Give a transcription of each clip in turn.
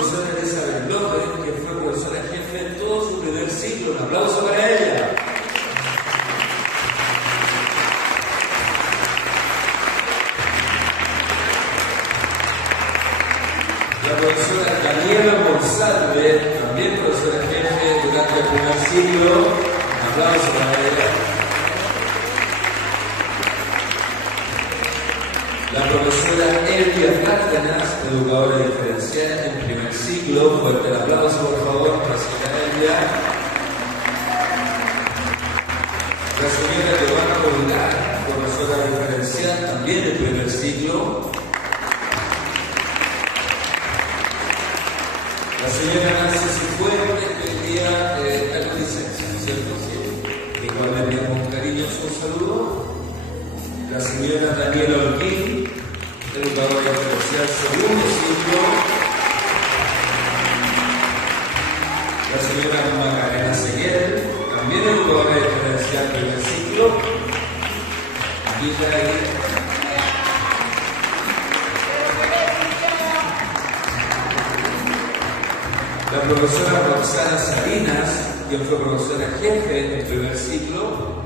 Profesora Elizabeth López, que fue profesora jefe en todo su primer ciclo. Un aplauso para ella. La profesora Daniela Monsalve, también profesora jefe durante el primer ciclo. Un aplauso para ella. La profesora Elvia Cárdenas, educadora diferencial en primer ciclo. Fuerte el aplauso, por favor, para la señora Elvia. La señora Giovanna Bolgar, profesora diferencial también en primer ciclo. La señora Nancy Cifuentes, que hoy día está con licencia, ¿cierto? Sí. Igual le enviamos un cariñoso saludo. La señora Daniela Olguín, educadora diferencial segundo ciclo. La señora Macarena Seguel, también educadora diferencial primer ciclo. Aquí está ahí. La profesora Roxana Salinas, quien fue profesora jefe en el primer ciclo.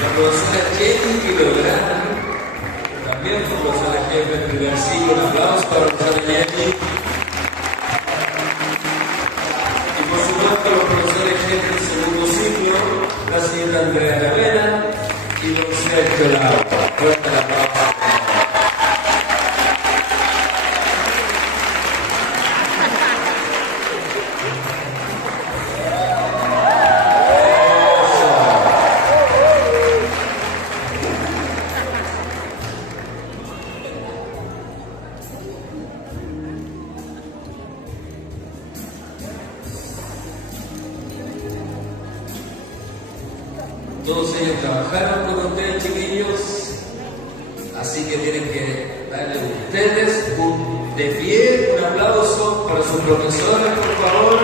La profesora Jenny Quilográn, también fue profesora jefe en el primer ciclo. Un aplauso para la profesora Jenny. Y por supuesto los profesores jefes del segundo ciclo, la señora Andrea Lavera y don Sergio Laura. Fuerte el aplauso. Todos ellos trabajaron con ustedes, chiquillos, así que tienen que darle a ustedes de pie un aplauso para sus profesores, por favor,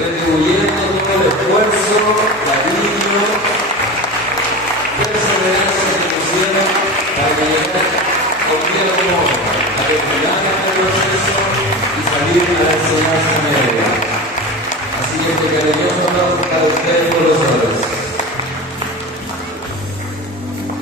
retribuyendo todo el esfuerzo, cariño, perseverancia que pusieron para que llegara a un día como hoy, a terminar este proceso y salir a la enseñanza media. Así que este cariñoso aplauso para ustedes, profesores.